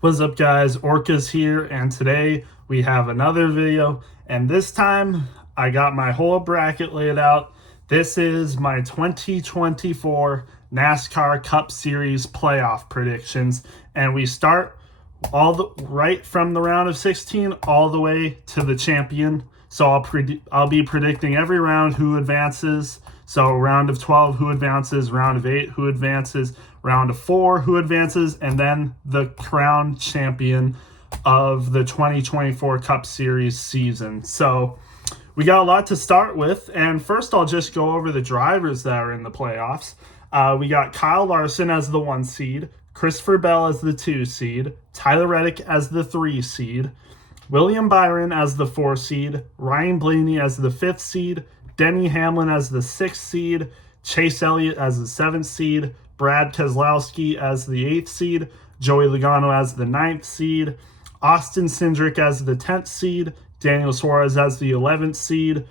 What's up, guys? Orca's here, and today we have another video, and this time I got my whole bracket laid out. This is my 2024 NASCAR Cup Series playoff predictions, and we start right from the round of 16 all the way to the champion. So I'll be predicting every round who advances. So round of 12 who advances, round of 8 who advances, round of 4 who advances, and then the crowned champion of the 2024 Cup Series season. So we got a lot to start with, and first I'll just go over the drivers that are in the playoffs. We got Kyle Larson as the 1 seed, Christopher Bell as the 2 seed, Tyler Reddick as the 3 seed, William Byron as the 4 seed, Ryan Blaney as the 5th seed, Denny Hamlin as the 6th seed, Chase Elliott as the 7th seed, Brad Keselowski as the 8th seed, Joey Logano as the 9th seed, Austin Cindric as the 10th seed, Daniel Suarez as the 11th seed,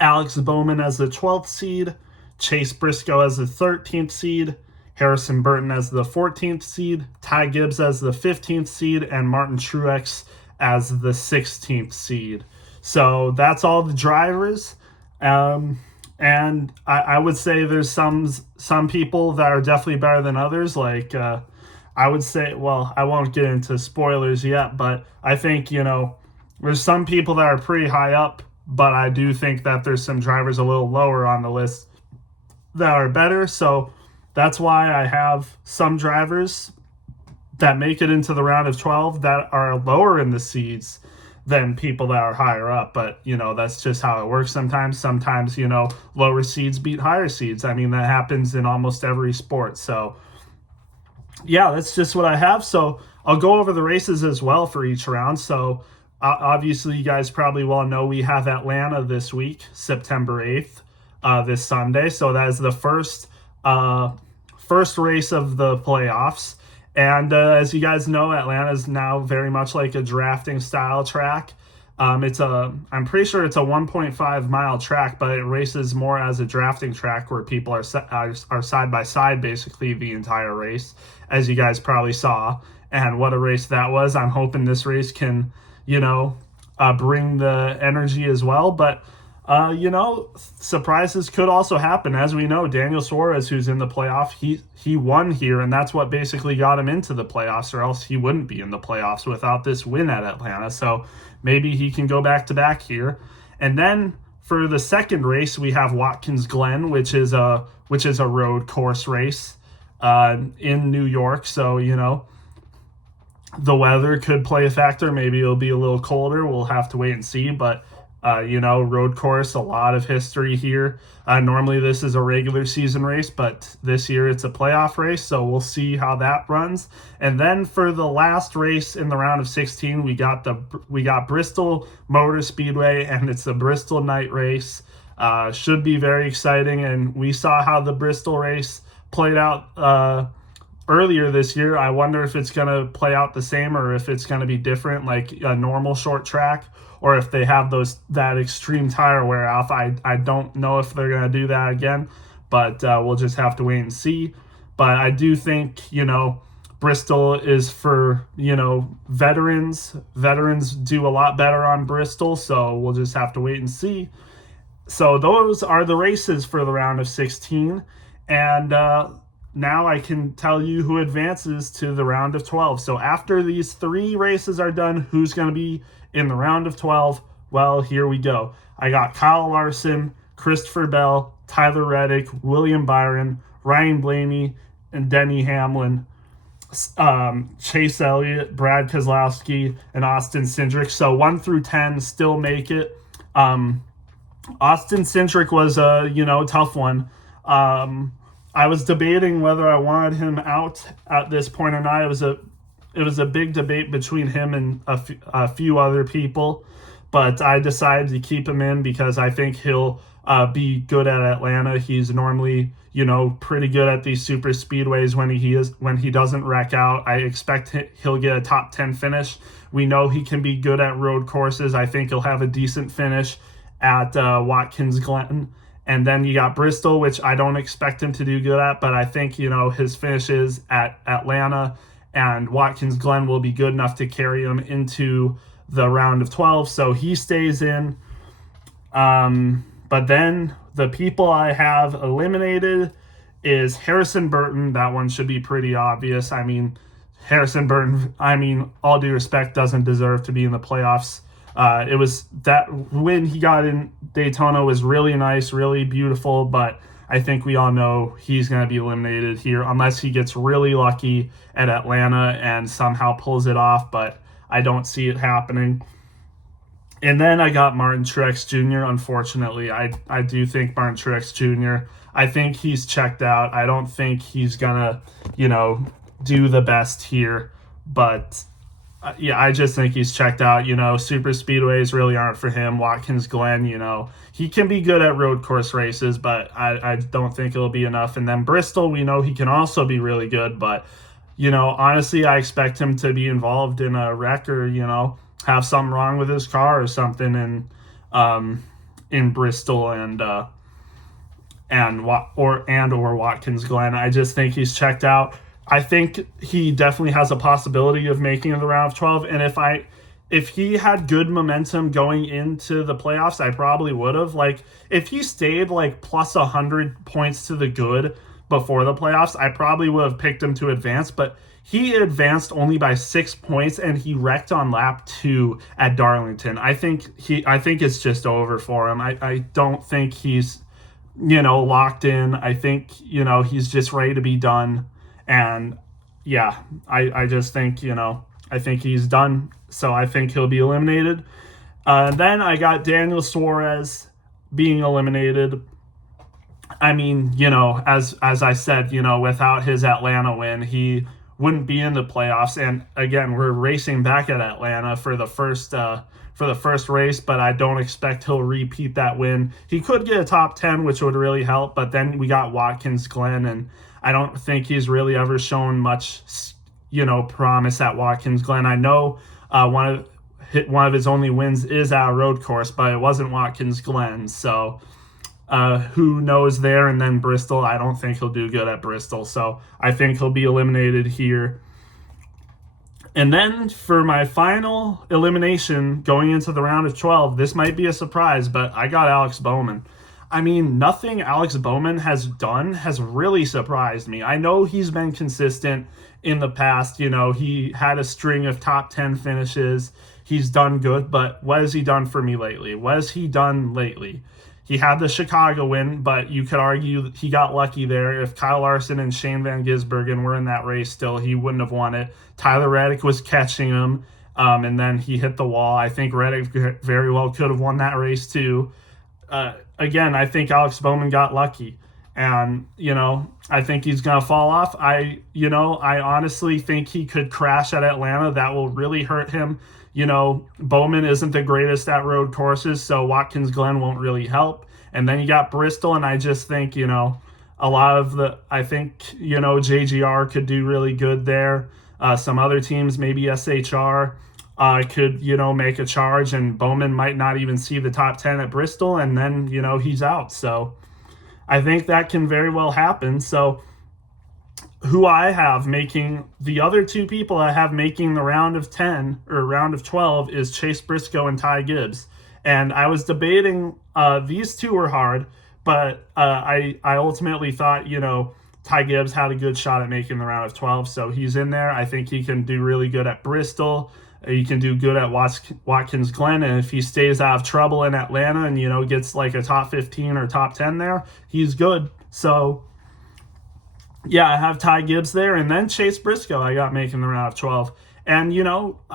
Alex Bowman as the 12th seed, Chase Briscoe as the 13th seed, Harrison Burton as the 14th seed, Ty Gibbs as the 15th seed, and Martin Truex as the 16th seed. So that's all the drivers. And I would say there's some people that are definitely better than others. Like I would say, well, I won't get into spoilers yet, but I think, there's some people that are pretty high up, but I do think that there's some drivers a little lower on the list that are better. So that's why I have some drivers that make it into the round of 12 that are lower in the seeds than people that are higher up. But, that's just how it works sometimes. Sometimes, lower seeds beat higher seeds. I mean, that happens in almost every sport. So, yeah, that's just what I have. So I'll go over the races as well for each round. So, obviously, you guys probably well know we have Atlanta this week, September 8th, this Sunday. So that is the first race of the playoffs. And as you guys know, Atlanta is now very much like a drafting style track. I'm pretty sure it's a 1.5 mile track, but it races more as a drafting track where people are side by side basically the entire race, as you guys probably saw. And what a race that was. I'm hoping this race can, bring the energy as well. But surprises could also happen. As we know, Daniel Suarez, who's in the playoff, he won here, and that's what basically got him into the playoffs, or else he wouldn't be in the playoffs without this win at Atlanta. So maybe he can go back-to-back here. And then for the second race, we have Watkins Glen, which is a road course race in New York. So, the weather could play a factor. Maybe it'll be a little colder. We'll have to wait and see, but road course, a lot of history here. Normally this is a regular season race, but this year it's a playoff race, so we'll see how that runs. And then for the last race in the round of 16, we got Bristol Motor Speedway, and it's the Bristol night race. Should be very exciting, and we saw how the Bristol race played out earlier this year. I wonder if it's going to play out the same or if it's going to be different, like a normal short track, or if they have that extreme tire wear off. I don't know if they're going to do that again, but we'll just have to wait and see. But I do think, Bristol is for, veterans. Veterans do a lot better on Bristol, so we'll just have to wait and see. So those are the races for the round of 16. And now I can tell you who advances to the round of 12. So after these 3 races are done, who's going to be in the round of 12? Well, here we go. I got Kyle Larson, Christopher Bell, Tyler Reddick, William Byron, Ryan Blaney, and Denny Hamlin, Chase Elliott, Brad Keselowski, and Austin Cindric. So 1 through 10 still make it. Austin Cindric was a tough one. I was debating whether I wanted him out at this point or not. It was a big debate between him and a few other people, but I decided to keep him in because I think he'll be good at Atlanta. He's normally, pretty good at these super speedways when he doesn't wreck out. I expect he'll get a top 10 finish. We know he can be good at road courses. I think he'll have a decent finish at Watkins Glen. And then you got Bristol, which I don't expect him to do good at, but I think, his finishes at Atlanta and Watkins Glen will be good enough to carry him into the round of 12, so he stays in. But then the people I have eliminated is Harrison Burton. That one should be pretty obvious. I mean, Harrison Burton, all due respect, doesn't deserve to be in the playoffs. It was that win he got in Daytona was really nice, really beautiful, but I think we all know he's going to be eliminated here unless he gets really lucky at Atlanta and somehow pulls it off, but I don't see it happening. And then I got Martin Truex Jr. Unfortunately, I do think Martin Truex Jr., I think he's checked out. I don't think he's going to, do the best here. But, I just think he's checked out. Super speedways really aren't for him. Watkins Glen, he can be good at road course races, but I don't think it'll be enough. And then Bristol, we know he can also be really good. But, honestly, I expect him to be involved in a wreck or, have something wrong with his car or something in Bristol or Watkins Glen. I just think he's checked out. I think he definitely has a possibility of making the round of 12. And if he had good momentum going into the playoffs, I probably would have. Like, if he stayed like plus 100 points to the good before the playoffs, I probably would have picked him to advance. But he advanced only by 6 points, and he wrecked on lap 2 at Darlington. I think it's just over for him. I don't think he's locked in. I think he's just ready to be done. And I just think I think he's done. So I think he'll be eliminated. Then I got Daniel Suarez being eliminated. I mean, as I said, without his Atlanta win, he wouldn't be in the playoffs. And again, we're racing back at Atlanta for the first race, but I don't expect he'll repeat that win. He could get a top 10, which would really help, but then we got Watkins Glen, and I don't think he's really ever shown much, promise at Watkins Glen. I know one of his only wins is at a road course, but it wasn't Watkins Glen, so who knows there. And then Bristol, I don't think he'll do good at Bristol, so I think he'll be eliminated here. And then for my final elimination going into the round of 12, this might be a surprise, but I got Alex Bowman. I mean, nothing Alex Bowman has done has really surprised me. I know he's been consistent in the past. He had a string of top 10 finishes. He's done good, but what has he done for me lately? What has he done lately? He had the Chicago win, but you could argue he got lucky there. If Kyle Larson and Shane Van Gisbergen were in that race still, he wouldn't have won it. Tyler Reddick was catching him, and then he hit the wall. I think Reddick very well could have won that race too. Again, I think Alex Bowman got lucky, and I think he's gonna fall off. I honestly think he could crash at Atlanta. That will really hurt him. Bowman isn't the greatest at road courses, so Watkins Glen won't really help. And then you got Bristol, and I just think a lot of JGR could do really good there. Some other teams, maybe SHR. Could make a charge, and Bowman might not even see the top 10 at Bristol, and then he's out. So I think that can very well happen. So who I have making the other two people I have making the round of 10 or round of 12 is Chase Briscoe and Ty Gibbs. And I was debating these two were hard, but I ultimately thought Ty Gibbs had a good shot at making the round of 12, so he's in there. I think he can do really good at Bristol. He can do good at Watkins Glen, and if he stays out of trouble in Atlanta and, gets like a top 15 or top 10 there, he's good. So, I have Ty Gibbs there, and then Chase Briscoe I got making the round of 12. And,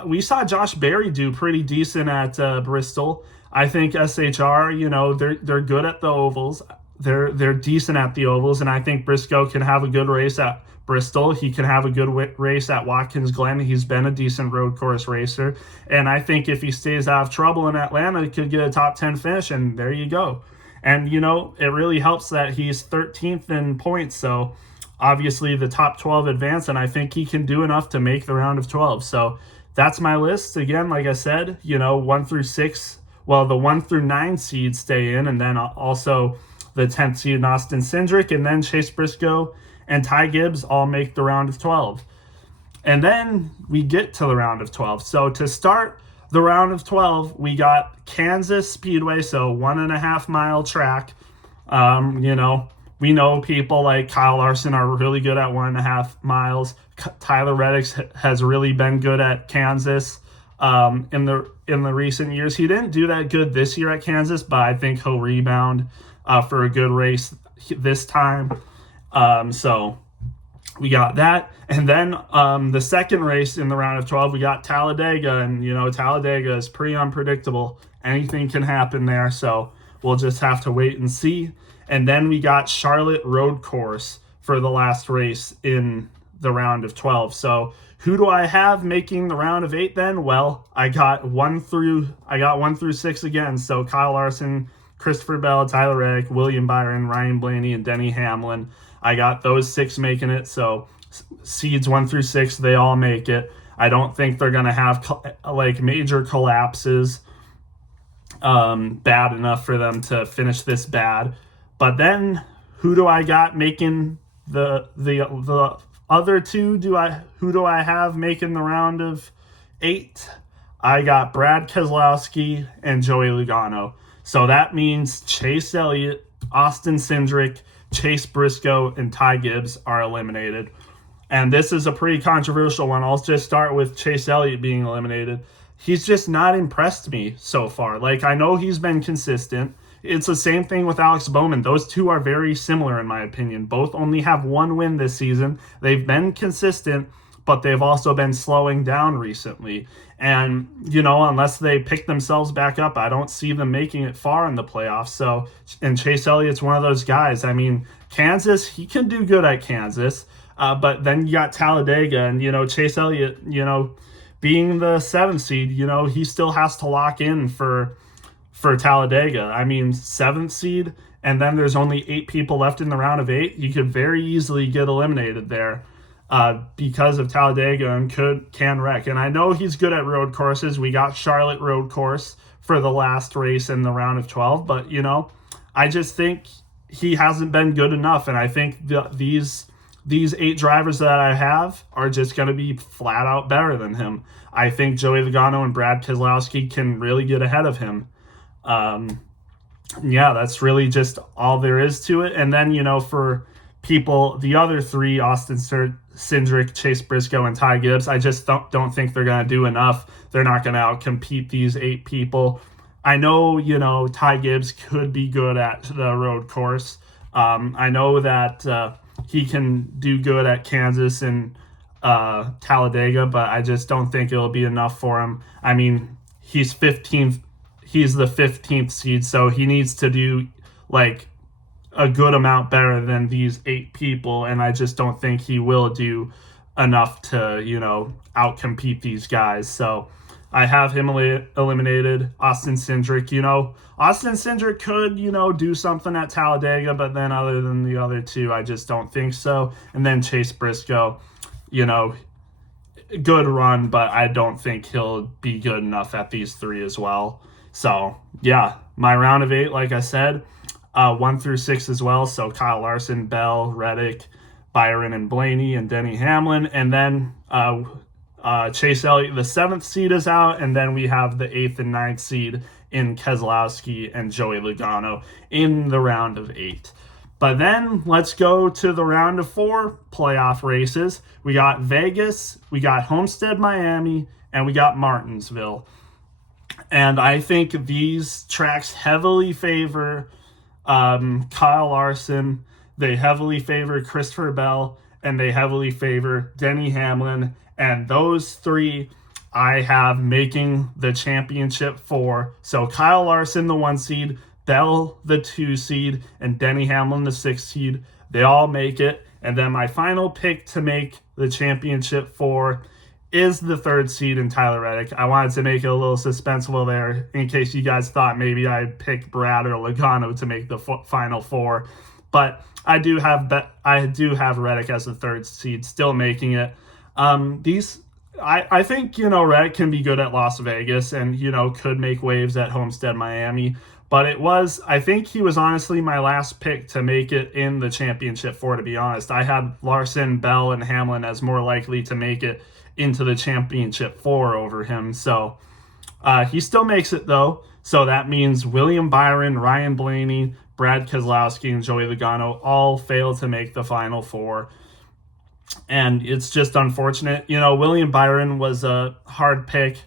we saw Josh Berry do pretty decent at Bristol. I think SHR, they're good at the ovals. They're decent at the ovals, and I think Briscoe can have a good race at Bristol. He can have a good race at Watkins Glen. He's been a decent road course racer. And I think if he stays out of trouble in Atlanta, he could get a top 10 finish, and there you go. And, it really helps that he's 13th in points. So obviously the top 12 advance, and I think he can do enough to make the round of 12. So that's my list. Again, like I said, 1 through 6. Well, the 1 through 9 seeds stay in, and then also the 10th seed Austin Cindric, and then Chase Briscoe and Ty Gibbs all make the round of 12. And then we get to the round of 12. So to start the round of 12, we got Kansas Speedway, so 1.5 mile track. We know people like Kyle Larson are really good at 1.5 miles. Tyler Reddick has really been good at Kansas in the recent years. He didn't do that good this year at Kansas, but I think he'll rebound for a good race this time. So we got that. And then the second race in the round of 12, we got Talladega. And, Talladega is pretty unpredictable. Anything can happen there. So we'll just have to wait and see. And then we got Charlotte Road Course for the last race in the round of 12. So who do I have making the round of 8 then? Well, I got 1 through 6 again. So Kyle Larson, Christopher Bell, Tyler Reddick, William Byron, Ryan Blaney, and Denny Hamlin. I got those 6 making it. So seeds 1 through 6, they all make it. I don't think they're going to have major collapses bad enough for them to finish this bad. But then who do I got making the other two? Who do I have making the round of 8? I got Brad Keselowski and Joey Logano. So that means Chase Elliott, Austin Cindric, Chase Briscoe, and Ty Gibbs are eliminated. And this is a pretty controversial one. I'll just start with Chase Elliott being eliminated. He's just not impressed me so far. I know he's been consistent. It's the same thing with Alex Bowman. Those two are very similar in my opinion. Both only have 1 win this season. They've been consistent, but they've also been slowing down recently. And, unless they pick themselves back up, I don't see them making it far in the playoffs. So, and Chase Elliott's one of those guys. I mean, Kansas, he can do good at Kansas. But then you got Talladega and, Chase Elliott, being the 7th seed, he still has to lock in for Talladega. I mean, 7th seed, and then there's only 8 people left in the round of 8. You could very easily get eliminated there because of Talladega and can wreck. And I know he's good at road courses. We got Charlotte Road Course for the last race in the round of 12, but I just think he hasn't been good enough. And I think these 8 drivers that I have are just going to be flat out better than him. I think Joey Logano and Brad Keselowski can really get ahead of him. That's really just all there is to it. And then, for people, the other 3, Austin Cindric, Chase Briscoe, and Ty Gibbs, I just don't think they're going to do enough. They're not going to outcompete these 8 people. I know, Ty Gibbs could be good at the road course. I know that he can do good at Kansas and Talladega, but I just don't think it'll be enough for him. I mean, he's 15th. He's the 15th seed, so he needs to do a good amount better than these 8 people, and I just don't think he will do enough to, outcompete these guys. So I have him eliminated. Austin Cindric, Austin Cindric could, do something at Talladega, but then other than the other 2, I just don't think so. And then Chase Briscoe, good run, but I don't think he'll be good enough at these 3 as well. So, my round of 8, like I said, 1 through 6 as well. So Kyle Larson, Bell, Reddick, Byron, and Blaney, and Denny Hamlin. And then Chase Elliott, the 7th seed, is out. And then we have the 8th and 9th seed in Keselowski and Joey Logano in the round of 8. But then let's go to the round of 4 playoff races. We got Vegas, we got Homestead, Miami, and we got Martinsville. And I think these tracks heavily favor Kyle Larson, they heavily favor Christopher Bell, and they heavily favor Denny Hamlin. And those 3 I have making the championship 4. So Kyle Larson, the 1 seed, Bell, the 2 seed, and Denny Hamlin, the 6 seed. They all make it. And then my final pick to make the championship 4 is the 3rd seed in Tyler Reddick. I wanted to make it a little suspenseful there in case you guys thought maybe I'd pick Brad or Logano to make the final 4. But I do have Reddick as the 3rd seed, still making it. I think, Reddick can be good at Las Vegas and, could make waves at Homestead, Miami. But I think he was honestly my last pick to make it in the championship 4, to be honest. I had Larson, Bell, and Hamlin as more likely to make it into the championship 4 over him. So he still makes it, though. So that means William Byron, Ryan Blaney, Brad Keselowski, and Joey Logano all failed to make the Final Four. And it's just unfortunate. William Byron was a hard pick.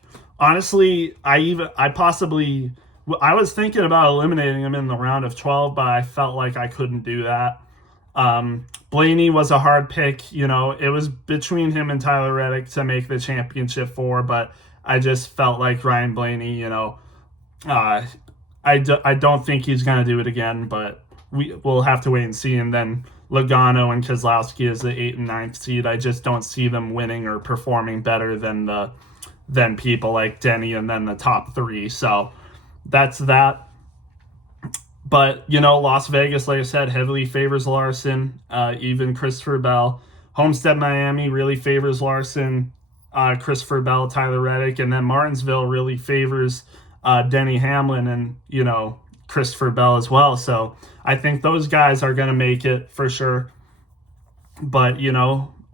Honestly, I was thinking about eliminating him in the round of 12, but I felt like I couldn't do that. Blaney was a hard pick. It was between him and Tyler Reddick to make the championship 4, but I just felt like Ryan Blaney, I don't think he's going to do it again, but we'll have to wait and see. And then Logano and Keselowski as the 8th and 9th seed. I just don't see them winning or performing better than people like Denny and then the top 3. So that's that. But, Las Vegas, like I said, heavily favors Larson, even Christopher Bell. Homestead, Miami really favors Larson, Christopher Bell, Tyler Reddick. And then Martinsville really favors Denny Hamlin and, Christopher Bell as well. So I think those guys are going to make it for sure. But,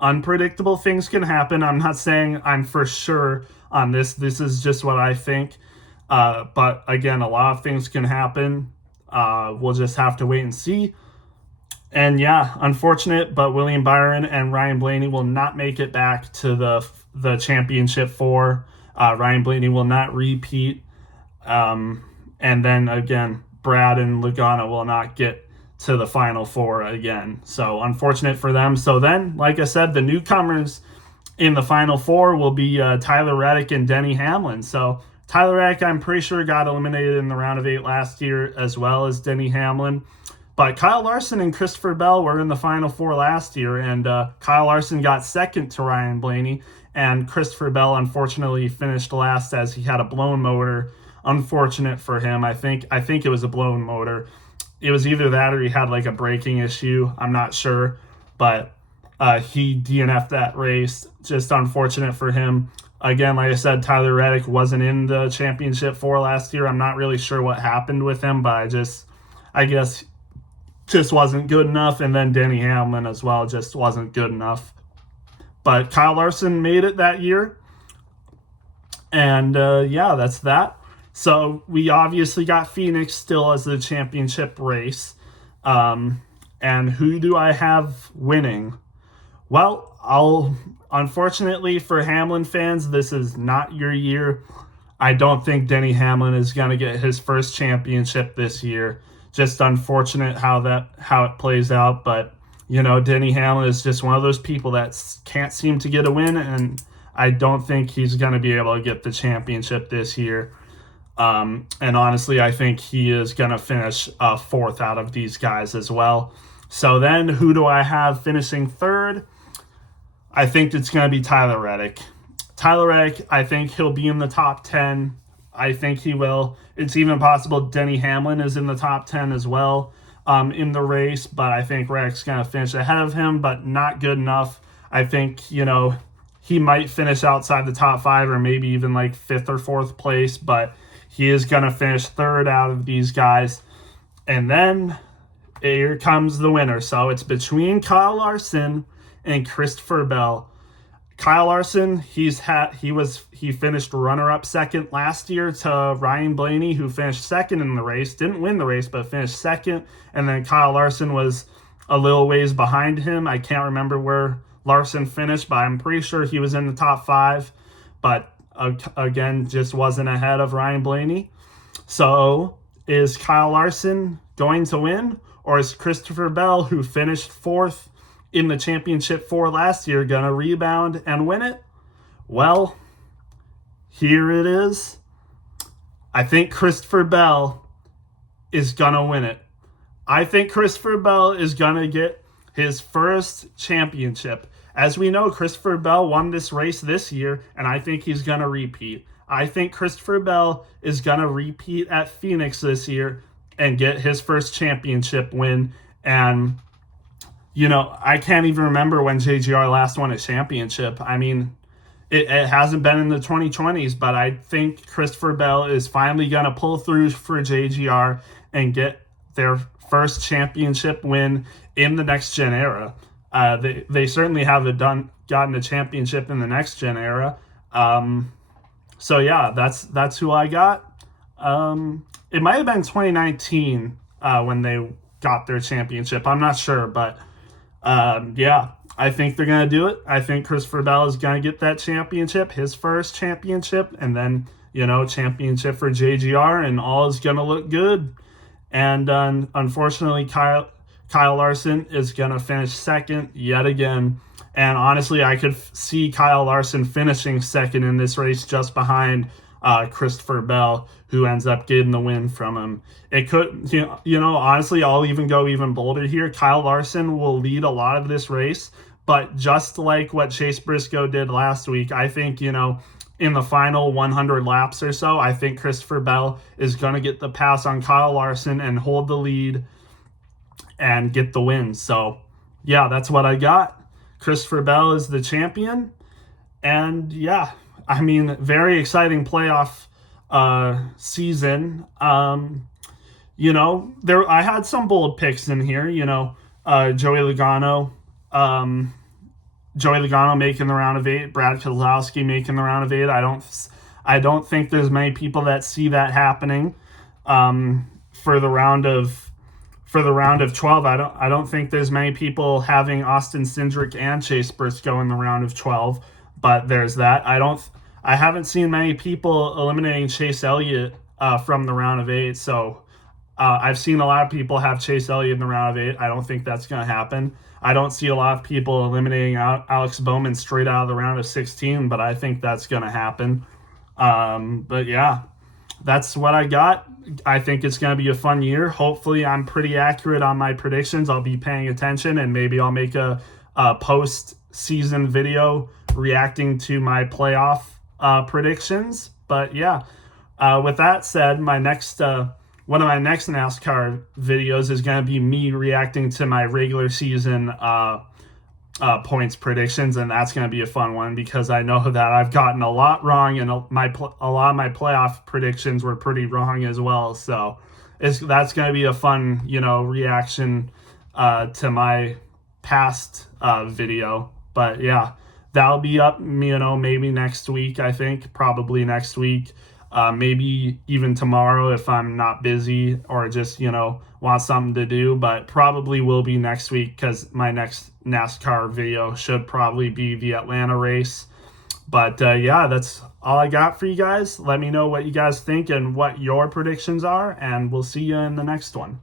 unpredictable things can happen. I'm not saying I'm for sure on this. This is just what I think. But again, a lot of things can happen. We'll just have to wait and see. And yeah, unfortunate, but William Byron and Ryan Blaney will not make it back to the championship 4. Ryan Blaney will not repeat. And then again, Brad and Logano will not get to the Final Four again. So unfortunate for them. So then, like I said, the newcomers in the Final Four will be Tyler Reddick and Denny Hamlin. So Tyler Reddick, I'm pretty sure, got eliminated in the round of 8 last year, as well as Denny Hamlin. But Kyle Larson and Christopher Bell were in the Final Four last year, and Kyle Larson got second to Ryan Blaney, and Christopher Bell unfortunately finished last as he had a blown motor. Unfortunate for him. I think it was a blown motor. It was either that or he had like a braking issue. I'm not sure, but he DNF'd that race. Just unfortunate for him. Again, like I said, Tyler Reddick wasn't in the championship 4 last year. I'm not really sure what happened with him, but I guess just wasn't good enough. And then Denny Hamlin as well just wasn't good enough. But Kyle Larson made it that year. And yeah, that's that. So we obviously got Phoenix still as the championship race. And who do I have winning? Well, unfortunately for Hamlin fans, this is not your year. I don't think Denny Hamlin is going to get his first championship this year. Just unfortunate how it plays out. But, Denny Hamlin is just one of those people that can't seem to get a win. And I don't think he's going to be able to get the championship this year. And honestly, I think he is going to finish 4th out of these guys as well. So then who do I have finishing 3rd? I think it's going to be Tyler Reddick. Tyler Reddick, I think he'll be in the top 10. I think he will. It's even possible Denny Hamlin is in the top 10 as well in the race, but I think Reddick's going to finish ahead of him, but not good enough. I think, he might finish outside the top 5 or maybe even like 5th or 4th place, but he is going to finish 3rd out of these guys. And then here comes the winner. So it's between Kyle Larson and Christopher Bell. Kyle Larson, he finished runner-up second last year to Ryan Blaney, who finished second in the race. Didn't win the race, but finished second. And then Kyle Larson was a little ways behind him. I can't remember where Larson finished, but I'm pretty sure he was in the top 5. But again, just wasn't ahead of Ryan Blaney. So is Kyle Larson going to win, or is Christopher Bell, who finished 4th in the championship 4 last year, going to rebound and win it? Well, here it is. I think Christopher Bell is going to win it. I think Christopher Bell is going to get his first championship. As we know, Christopher Bell won this race this year, and I think he's going to repeat. I think Christopher Bell is going to repeat at Phoenix this year and get his first championship win. And, I can't even remember when JGR last won a championship. I mean, it hasn't been in the 2020s, but I think Christopher Bell is finally going to pull through for JGR and get their first championship win in the next gen era. They certainly haven't gotten a championship in the next gen era. So yeah, that's who I got. It might have been 2019 when they got their championship. I'm not sure, but yeah, I think they're gonna do it. I think Christopher Bell is gonna get that championship, his first championship, and then championship for JGR, and all is gonna look good. And unfortunately, Kyle Larson is gonna finish second yet again. And honestly, I could see Kyle Larson finishing second in this race just behind Christopher Bell, who ends up getting the win from him. It could, honestly, I'll even go even bolder here. Kyle Larson will lead a lot of this race, but just like what Chase Briscoe did last week, I think, in the final 100 laps or so, I think Christopher Bell is going to get the pass on Kyle Larson and hold the lead and get the win. So, yeah, that's what I got. Christopher Bell is the champion. And, yeah, I mean, very exciting playoff season. I had some bold picks in here, Joey Logano. Joey Logano making the round of 8, Brad Keselowski making the round of 8. I don't think there's many people that see that happening. For the round of 12, I don't think there's many people having Austin Cindric and Chase Briscoe in the round of 12. But there's that. I haven't seen many people eliminating Chase Elliott from the round of 8. So I've seen a lot of people have Chase Elliott in the round of 8. I don't think that's going to happen. I don't see a lot of people eliminating Alex Bowman straight out of the round of 16, but I think that's going to happen. But yeah, that's what I got. I think it's going to be a fun year. Hopefully I'm pretty accurate on my predictions. I'll be paying attention, and maybe I'll make a post-season video reacting to my playoff predictions. But yeah, with that said, one of my next NASCAR videos is going to be me reacting to my regular season points predictions, and that's going to be a fun one because I know that I've gotten a lot wrong, and a lot of my playoff predictions were pretty wrong as well. So that's going to be a fun, reaction to my past video. But yeah, that'll be up, maybe next week. I think probably next week. Maybe even tomorrow if I'm not busy or just, want something to do, but probably will be next week because my next NASCAR video should probably be the Atlanta race. But yeah, that's all I got for you guys. Let me know what you guys think and what your predictions are, and we'll see you in the next one.